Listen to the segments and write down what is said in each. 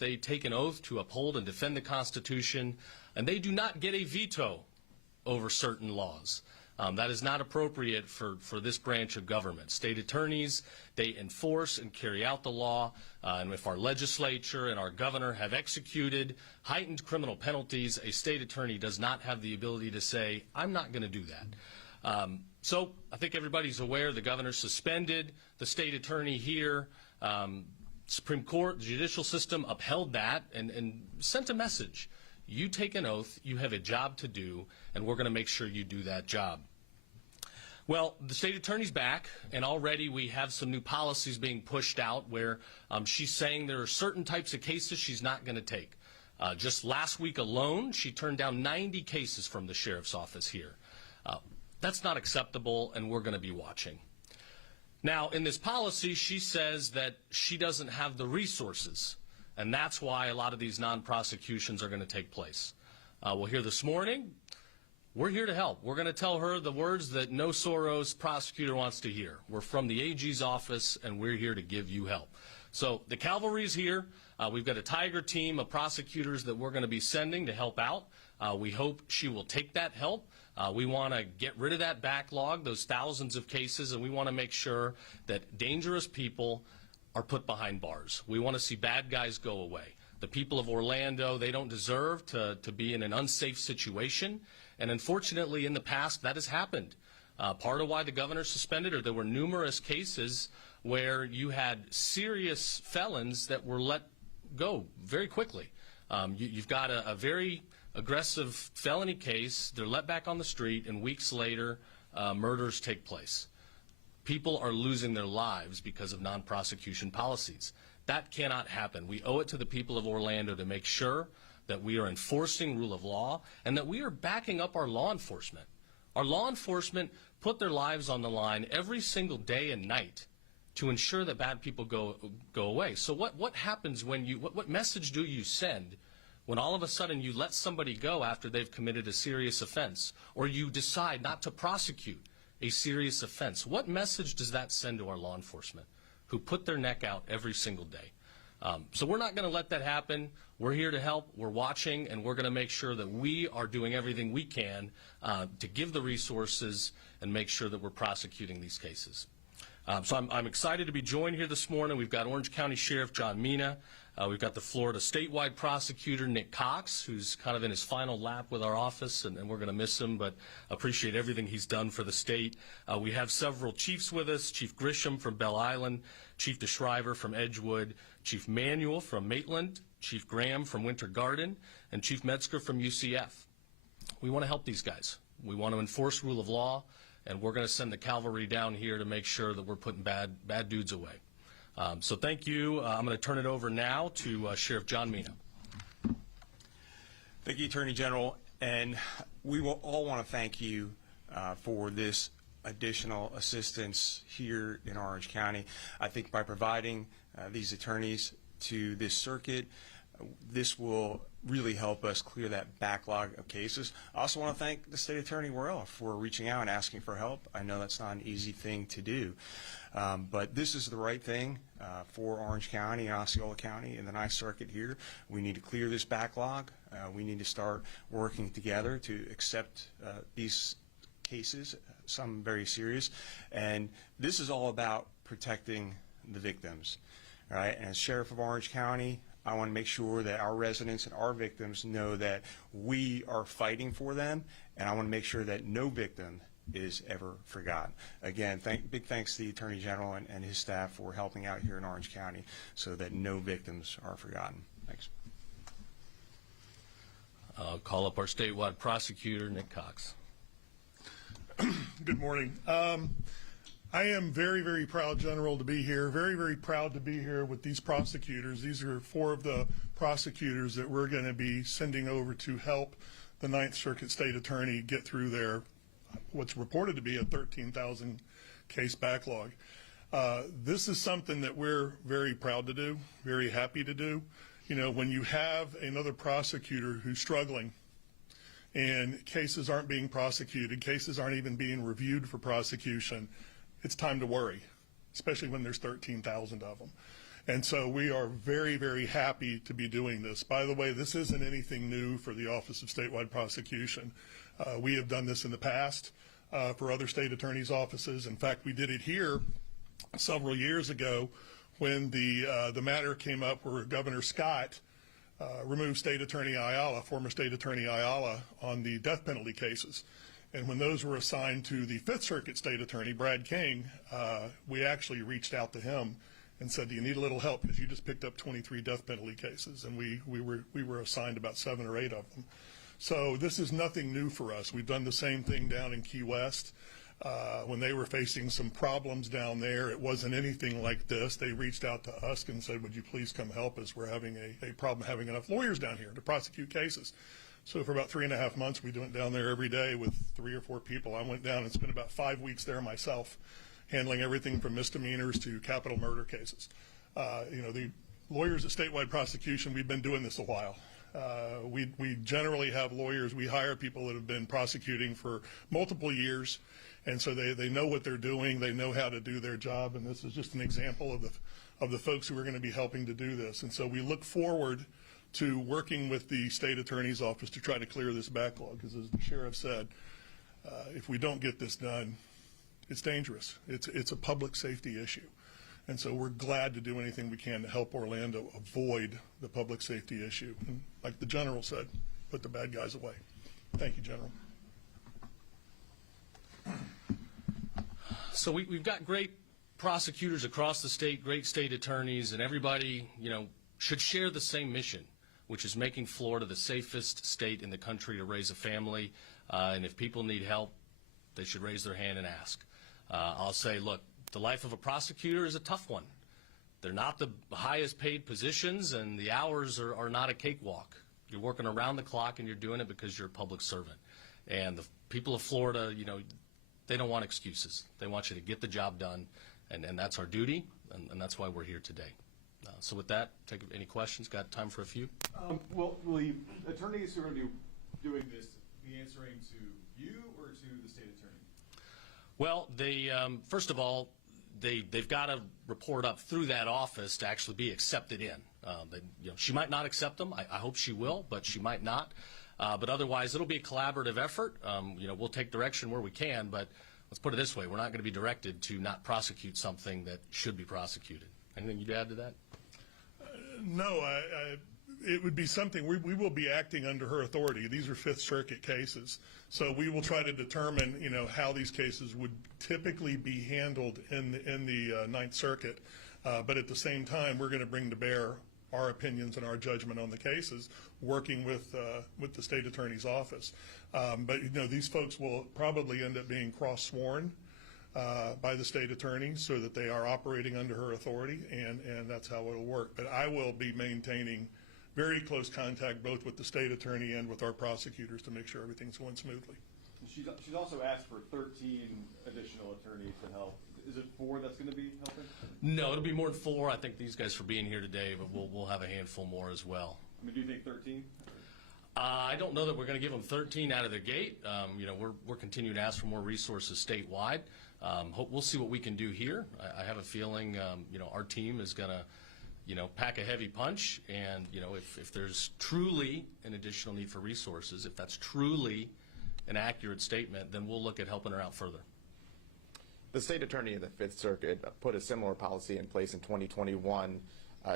They take an oath to uphold and defend the Constitution, and they do not get a veto over certain laws. That is not appropriate for this branch of government. State attorneys, they enforce and carry out the law, and if our legislature and our governor have executed heightened criminal penalties, a state attorney does not have the ability to say, I'm not going to do that. So I think everybody's aware the governor suspended the state attorney here. Supreme Court, the judicial system upheld that and sent a message. You take an oath, you have a job to do, and we're going to make sure you do that job. Well, the state attorney's back, and already we have some new policies being pushed out where she's saying there are certain types of cases she's not going to take. Just last week alone, she turned down 90 cases from the sheriff's office here. That's not acceptable, and we're going to be watching. Now, in this policy, she says that she doesn't have the resources, and that's why a lot of these non-prosecutions are going to take place. Well, here this morning, we're here to help. We're going to tell her the words that no Soros prosecutor wants to hear. We're from the AG's office, and we're here to give you help. So the cavalry's here. We've got a tiger team of prosecutors that we're going to be sending to help out. We hope she will take that help. We want to get rid of that backlog, those thousands of cases, and we want to make sure that dangerous people are put behind bars. We want to see bad guys go away. The people of Orlando, they don't deserve to be in an unsafe situation. And unfortunately, in the past, that has happened. Part of why the governor suspended her, there were numerous cases where you had serious felons that were let go very quickly. You've got a very aggressive felony case, they're let back on the street, and weeks later, murders take place. People are losing their lives because of non-prosecution policies. That cannot happen. We owe it to the people of Orlando to make sure that we are enforcing rule of law and that we are backing up our law enforcement. Our law enforcement put their lives on the line every single day and night to ensure that bad people go away. So what happens when what message do you send when all of a sudden you let somebody go after they've committed a serious offense, or you decide not to prosecute a serious offense? What message does that send to our law enforcement who put their neck out every single day? So we're not going to let that happen. We're here to help. We're watching, and we're going to make sure that we are doing everything we can to give the resources and make sure that we're prosecuting these cases. So I'm excited to be joined here this morning. We've got Orange County Sheriff John Mina. We've got the Florida statewide prosecutor, Nick Cox, who's kind of in his final lap with our office, and we're going to miss him, but appreciate everything he's done for the state. We have several chiefs with us, Chief Grisham from Belle Island, Chief DeShriver from Edgewood, Chief Manuel from Maitland, Chief Graham from Winter Garden, and Chief Metzger from UCF. We want to help these guys. We want to enforce rule of law, and we're going to send the cavalry down here to make sure that we're putting bad dudes away. So thank you. I'm going to turn it over now to Sheriff John Mina. Thank you, Attorney General, and we will all want to thank you for this additional assistance here in Orange County. I think by providing these attorneys to this circuit, this will really help us clear that backlog of cases. I also want to thank the State Attorney Worrell for reaching out and asking for help. I know that's not an easy thing to do, but this is the right thing for Orange County and Osceola County and the Ninth Circuit here. We need to clear this backlog. We need to start working together to accept these cases, some very serious, and this is all about protecting the victims. All right, and as Sheriff of Orange County, I want to make sure that our residents and our victims know that we are fighting for them, and I want to make sure that no victim is ever forgotten. Again, big thanks to the Attorney General and his staff for helping out here in Orange County so that no victims are forgotten. Thanks. I'll call up our statewide prosecutor, Nick Cox. Good morning. I am very, very proud, General, to be here. Very, very proud to be here with these prosecutors. These are 4 of the prosecutors that we're going to be sending over to help the Ninth Circuit State Attorney get through their what's reported to be a 13,000 case backlog. This is something that we're very proud to do, very happy to do. You know, when you have another prosecutor who's struggling and cases aren't being prosecuted, cases aren't even being reviewed for prosecution, it's time to worry, especially when there's 13,000 of them. And so we are very, very happy to be doing this. By the way, this isn't anything new for the Office of Statewide Prosecution. We have done this in the past for other state attorneys' offices. In fact, we did it here several years ago when the matter came up where Governor Scott removed State Attorney Ayala, former State Attorney Ayala, on the death penalty cases. And when those were assigned to the Fifth Circuit State Attorney, Brad King, we actually reached out to him and said, do you need a little help? Because you just picked up 23 death penalty cases, and we were assigned about 7 or 8 of them. So this is nothing new for us. We've done the same thing down in Key West. When they were facing some problems down there, it wasn't anything like this. They reached out to us and said, would you please come help us? We're having a problem having enough lawyers down here to prosecute cases. So for about 3.5 months, we went down there every day with 3 or 4 people. I went down and spent about 5 weeks there myself, handling everything from misdemeanors to capital murder cases. The lawyers at statewide prosecution, we've been doing this a while. We generally have lawyers. We hire people that have been prosecuting for multiple years, and so they know what they're doing. They know how to do their job, and this is just an example of the folks who are going to be helping to do this. And so we look forward to working with the state attorney's office to try to clear this backlog, because as the sheriff said, if we don't get this done, it's dangerous. It's a public safety issue. And so we're glad to do anything we can to help Orlando avoid the public safety issue. And like the General said, put the bad guys away. Thank you, General. So we've got great prosecutors across the state, great state attorneys, and everybody, should share the same mission, which is making Florida the safest state in the country to raise a family. And if people need help, they should raise their hand and ask. I'll say, look, the life of a prosecutor is a tough one. They're not the highest paid positions, and the hours are not a cakewalk. You're working around the clock, and you're doing it because you're a public servant. And the people of Florida, they don't want excuses. They want you to get the job done, and that's our duty, and that's why we're here today. So with that, take any questions. Got time for a few? Will the attorneys who are going to be doing this be answering to you or to the state attorney? Well, they first of all, they've got to report up through that office to actually be accepted in. She might not accept them. I hope she will, but she might not. But otherwise, it'll be a collaborative effort. We'll take direction where we can, but let's put it this way: we're not going to be directed to not prosecute something that should be prosecuted. Anything you'd add to that? No, it would be something, we will be acting under her authority. These are Fifth Circuit cases. So we will try to determine, how these cases would typically be handled in the Ninth Circuit. But at the same time, we're going to bring to bear our opinions and our judgment on the cases, working with the state attorney's office. But, these folks will probably end up being cross-sworn by the state attorney so that they are operating under her authority, and that's how it'll work. But I will be maintaining very close contact both with the state attorney and with our prosecutors to make sure everything's going smoothly. She's also asked for 13 additional attorneys to help. Is it 4 that's going to be helping? No, it'll be more than 4. I thank these guys for being here today, but we'll have a handful more as well. Do you think 13? I don't know that we're going to give them 13 out of the gate. We're continuing to ask for more resources statewide. We'll see what we can do here. I have a feeling, our team is going to, pack a heavy punch. And, if there's truly an additional need for resources, if that's truly an accurate statement, then we'll look at helping her out further. The state attorney of the Fifth Circuit put a similar policy in place in 2021.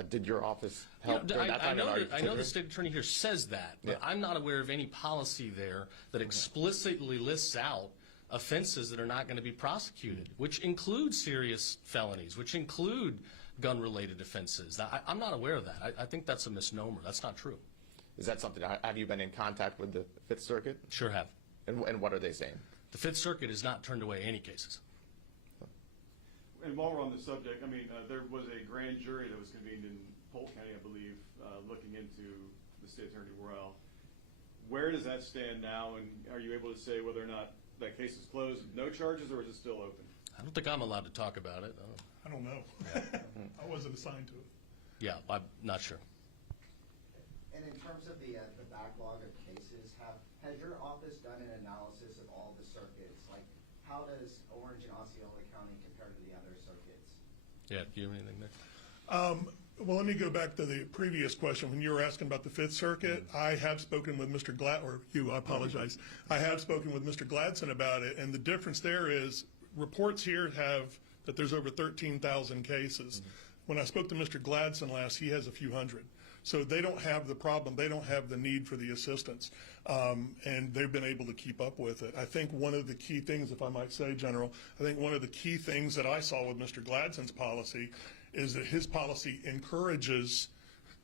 Did your office help during that time? I know the state attorney here says that, but I'm not aware of any policy there that explicitly lists out offenses that are not going to be prosecuted, which include serious felonies, which include gun-related offenses. I'm not aware of that. I think that's a misnomer. That's not true. Is that something? Have you been in contact with the Fifth Circuit? Sure have. And what are they saying? The Fifth Circuit has not turned away any cases. And while we're on the subject, there was a grand jury that was convened in Polk County, I believe, looking into the state attorney Worrell. Where does that stand now, and are you able to say whether or not that case is closed, no charges, or is it still open? I don't think I'm allowed to talk about it. I don't know. I wasn't assigned to it. Yeah, I'm not sure. And in terms of the backlog of cases, has your office done an analysis of all the circuits? Like, how does Orange and Osceola County compare to the other circuits? Yeah, do you have anything there? Well, let me go back to the previous question. When you were asking about the Fifth Circuit, I have spoken with Mr. I apologize. I have spoken with Mr. Gladson about it, and the difference there is reports here have that there's over 13,000 cases. When I spoke to Mr. Gladson last, he has a few hundred. So they don't have the problem. They don't have the need for the assistance, and they've been able to keep up with it. I think one of the key things, if I might say, General, I think one of the key things that I saw with Mr. Gladson's policy is that his policy encourages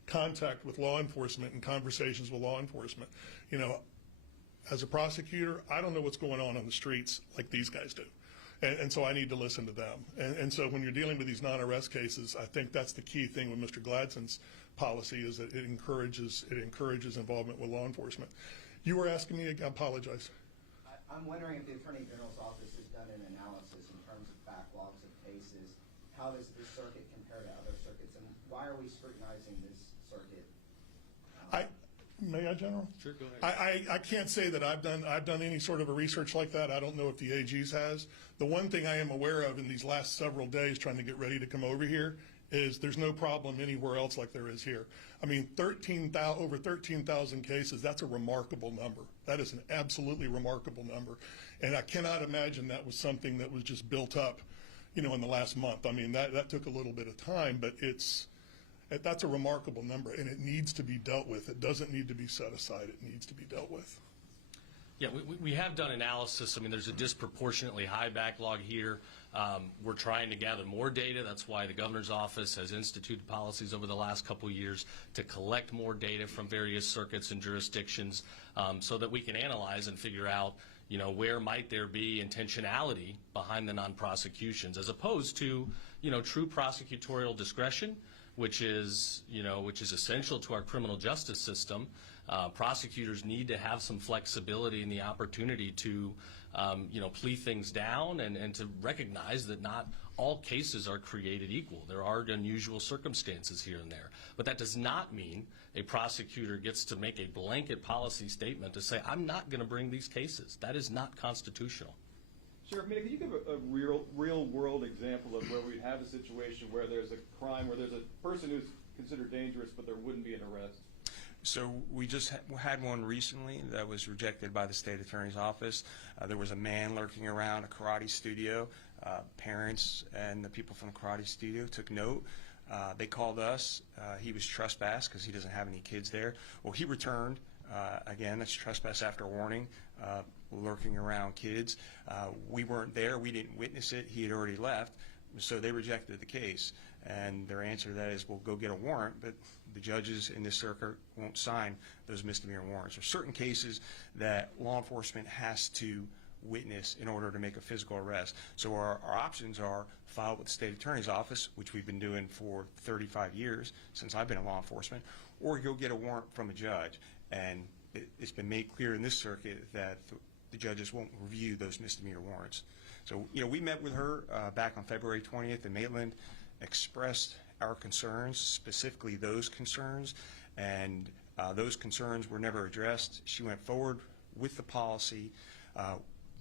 contact with law enforcement and conversations with law enforcement. You know, as a prosecutor, I don't know what's going on the streets like these guys do. And so I need to listen to them. And so when you're dealing with these non-arrest cases, I think that's the key thing with Mr. Gladson's policy is that it encourages involvement with law enforcement. You were asking me, I apologize. I'm wondering if the Attorney General's office has done an analysis in terms of backlogs of cases. How does this circuit compare to other circuits, and why are we scrutinizing this circuit? May I, General? Sure, go ahead. I can't say that I've done any sort of a research like that. I don't know if the AG's has. The one thing I am aware of in these last several days trying to get ready to come over here is there's no problem anywhere else like there is here. I mean, over 13,000 cases, that's a remarkable number. That is an absolutely remarkable number. And I cannot imagine that was something that was just built up, you know, in the last month. I mean, that took a little bit of time, but that's a remarkable number, and it needs to be dealt with. It doesn't need to be set aside. It needs to be dealt with. Yeah, we have done analysis. I mean, there's a disproportionately high backlog here. We're trying to gather more data. That's why the governor's office has instituted policies over the last couple of years to collect more data from various circuits and jurisdictions so that we can analyze and figure out, you know, where might there be intentionality behind the non-prosecutions as opposed to, you know, true prosecutorial discretion, which is essential to our criminal justice system. Prosecutors need to have some flexibility and the opportunity to, plea things down and to recognize that not all cases are created equal. There are unusual circumstances here and there. But that does not mean a prosecutor gets to make a blanket policy statement to say, I'm not going to bring these cases. That is not constitutional. Sheriff Mina, can you give a real world example of where we'd have a situation where there's a crime, where there's a person who's considered dangerous, but there wouldn't be an arrest? So we just had one recently that was rejected by the state attorney's office. There was a man lurking around a karate studio. Parents and the people from the karate studio took note. They called us. He was trespassed because he doesn't have any kids there. Well, he returned. Again, that's trespass after warning, lurking around kids. We weren't there. We didn't witness it. He had already left. So they rejected the case. And their answer to that is, we'll go get a warrant, but the judges in this circuit won't sign those misdemeanor warrants. There are certain cases that law enforcement has to witness in order to make a physical arrest. So our options are file with the state attorney's office, which we've been doing for 35 years since I've been in law enforcement, or go get a warrant from a judge. And it's been made clear in this circuit that the judges won't review those misdemeanor warrants. So, you know, we met with her back on February 20th in Maitland, expressed our concerns, specifically those concerns, and those concerns were never addressed. She went forward with the policy.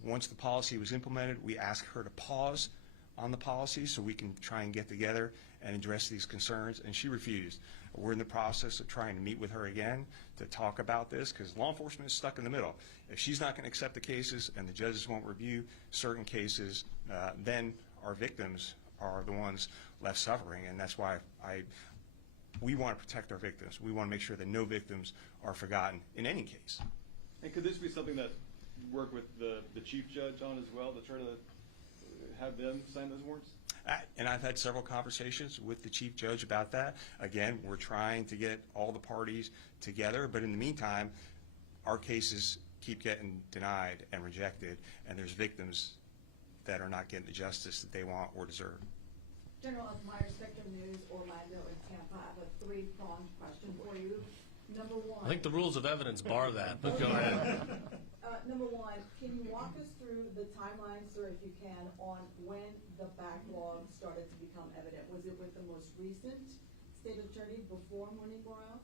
Once the policy was implemented, we asked her to pause on the policy so we can try and get together and address these concerns, and she refused. We're in the process of trying to meet with her again to talk about this, because law enforcement is stuck in the middle. If she's not going to accept the cases and the judges won't review certain cases, then our victims are the ones left suffering, and that's why we want to protect our victims. We want to make sure that no victims are forgotten in any case. And could this be something that work with the chief judge on as well, to try to have them sign those warrants? And I've had several conversations with the chief judge about that. Again, we're trying to get all the parties together, but in the meantime, our cases keep getting denied and rejected, and there's victims that are not getting the justice that they want or deserve. General Uthmeier, Spectrum News, Orlando, and Tampa. I have a three-pronged question for you. Number one. I think the rules of evidence bar that, but go ahead. Number one, can you walk us through the timeline, sir, if you can, on when the backlog started to become evident? Was it with the most recent state attorney before Monique Morale?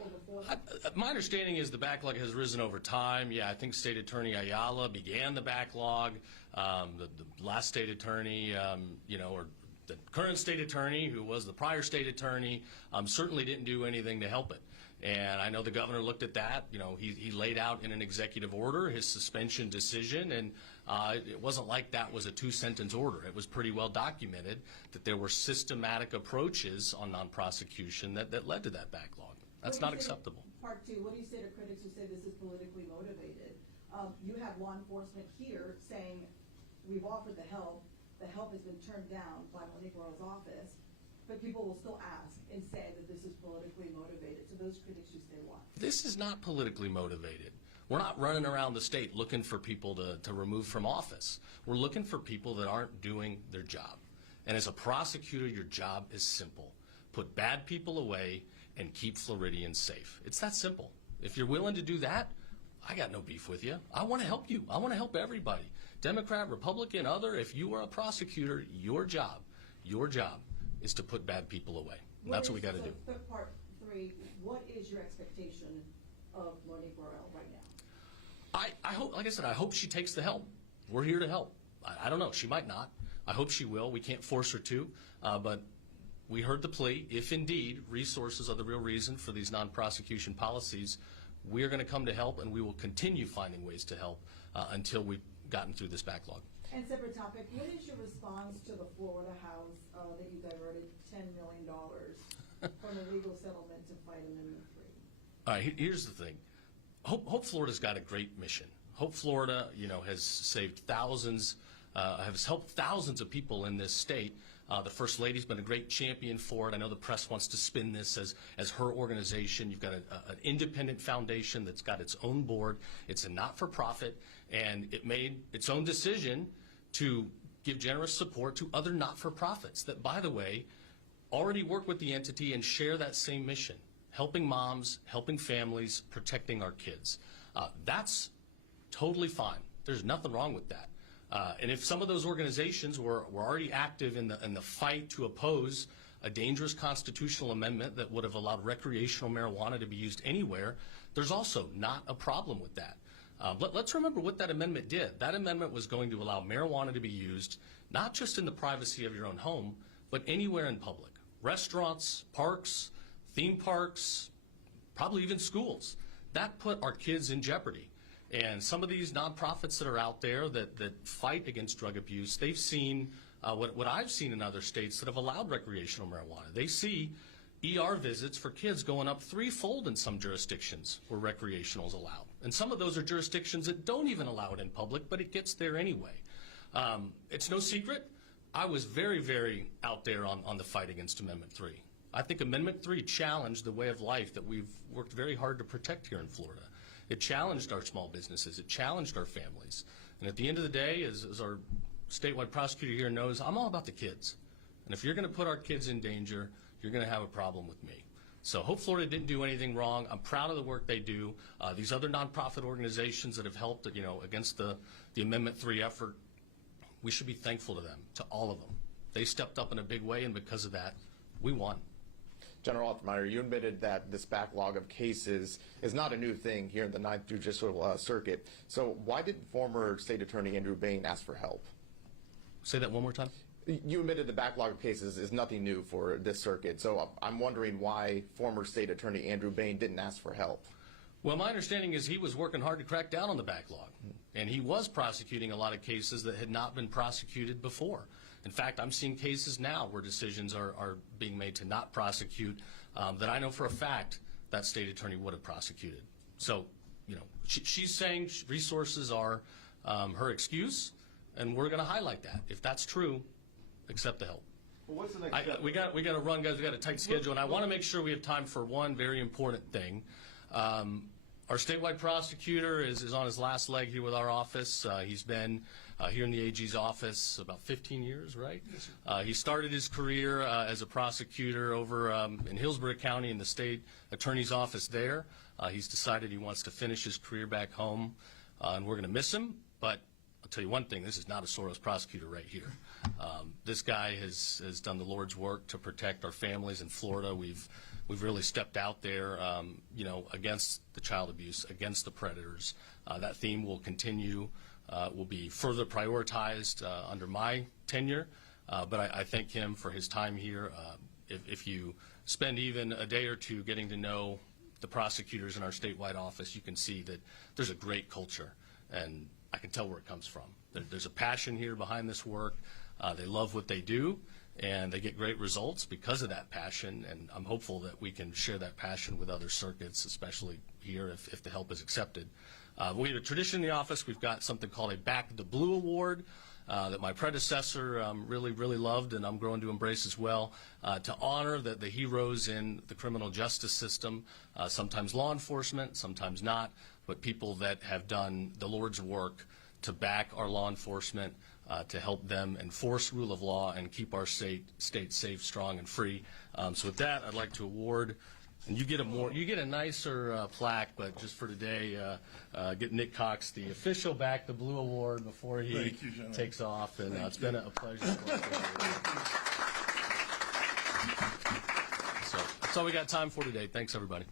Or before that? My understanding is the backlog has risen over time. Yeah, I think State Attorney Ayala began the backlog. The last state attorney, or the current state attorney, who was the prior state attorney, certainly didn't do anything to help it. And I know the governor looked at that. You know, he laid out in an executive order his suspension decision, and it wasn't like that was a 2-sentence order. It was pretty well documented that there were systematic approaches on non-prosecution that led to that backlog. That's not acceptable. Part two, what do you say to critics who say this is politically motivated? You have law enforcement here saying, we've offered the help has been turned down by Monique Royal's office, but people will still ask and say that this is politically motivated. To those critics, you say what? This is not politically motivated. We're not running around the state looking for people to remove from office. We're looking for people that aren't doing their job. And as a prosecutor, your job is simple. Put bad people away and keep Floridians safe. It's that simple. If you're willing to do that, I got no beef with you. I want to help you. I want to help everybody. Democrat, Republican, other, if you are a prosecutor, your job is to put bad people away. And that's what we got to do. Part three, what is your expectation of Monique Royal right now? I hope, like I said, I hope she takes the help. We're here to help. I don't know. She might not. I hope she will. We can't force her to. But we heard the plea. If indeed resources are the real reason for these non-prosecution policies, we are going to come to help, and we will continue finding ways to help until we've gotten through this backlog. And separate topic, what is your response to the Florida House that you diverted $10 million from a legal settlement to fight Amendment 3? All right, here's the thing. Hope Florida's got a great mission. Hope Florida, has saved thousands, has helped thousands of people in this state. The First Lady's been a great champion for it. I know the press wants to spin this as her organization. You've got an independent foundation that's got its own board. It's a not-for-profit, and it made its own decision to give generous support to other not-for-profits that, by the way, already work with the entity and share that same mission, helping moms, helping families, protecting our kids. That's totally fine. There's nothing wrong with that. And if some of those organizations were already active in the fight to oppose a dangerous constitutional amendment that would have allowed recreational marijuana to be used anywhere, there's also not a problem with that. Let's remember what that amendment did. That amendment was going to allow marijuana to be used not just in the privacy of your own home, but anywhere in public. Restaurants, parks, theme parks, probably even schools. That put our kids in jeopardy. And some of these nonprofits that are out there that fight against drug abuse, they've seen what I've seen in other states that have allowed recreational marijuana. They see ER visits for kids going up threefold in some jurisdictions where recreational is allowed. And some of those are jurisdictions that don't even allow it in public, but it gets there anyway. It's no secret. I was very, very out there on the fight against Amendment 3. I think Amendment 3 challenged the way of life that we've worked very hard to protect here in Florida. It challenged our small businesses. It challenged our families. And at the end of the day, as our statewide prosecutor here knows, I'm all about the kids. And if you're going to put our kids in danger, you're going to have a problem with me. So Hope Florida didn't do anything wrong. I'm proud of the work they do. These other nonprofit organizations that have helped, against the Amendment 3 effort, we should be thankful to them, to all of them. They stepped up in a big way, and because of that, we won. General Uthmeier, you admitted that this backlog of cases is not a new thing here in the Ninth Judicial Circuit. So why did former State Attorney Andrew Bain ask for help? Say that one more time. You admitted the backlog of cases is nothing new for this circuit. So I'm wondering why former State Attorney Andrew Bain didn't ask for help. Well, my understanding is he was working hard to crack down on the backlog. And he was prosecuting a lot of cases that had not been prosecuted before. In fact, I'm seeing cases now where decisions are being made to not prosecute that I know for a fact that state attorney would have prosecuted. So, she's saying resources are her excuse, and we're going to highlight that. If that's true, accept the help. Well, what's the next step? We got to run, guys. We got a tight schedule, and I want to make sure we have time for one very important thing. Our statewide prosecutor is on his last leg here with our office. He's been here in the AG's office about 15 years, right? Yes, sir. He started his career as a prosecutor over in Hillsborough County in the state attorney's office there. He's decided he wants to finish his career back home, and we're going to miss him. But I'll tell you one thing, this is not a Soros prosecutor right here. This guy has done the Lord's work to protect our families in Florida. We've really stepped out there, against the child abuse, against the predators. That theme will continue, will be further prioritized under my tenure. But I thank him for his time here. If you spend even a day or two getting to know the prosecutors in our statewide office, you can see that there's a great culture, and I can tell where it comes from. There's a passion here behind this work. They love what they do, and they get great results because of that passion, and I'm hopeful that we can share that passion with other circuits, especially here if the help is accepted. We have a tradition in the office. We've got something called a Back the Blue Award that my predecessor really loved, and I'm growing to embrace as well, to honor the heroes in the criminal justice system, sometimes law enforcement, sometimes not, but people that have done the Lord's work to back our law enforcement, to help them enforce rule of law and keep our state safe, strong, and free. So with that, I'd like to award, and you get a nicer plaque, but just for today, get Nick Cox the official Back the Blue Award before he takes off, and it's been a pleasure. So that's all we got time for today. Thanks, everybody.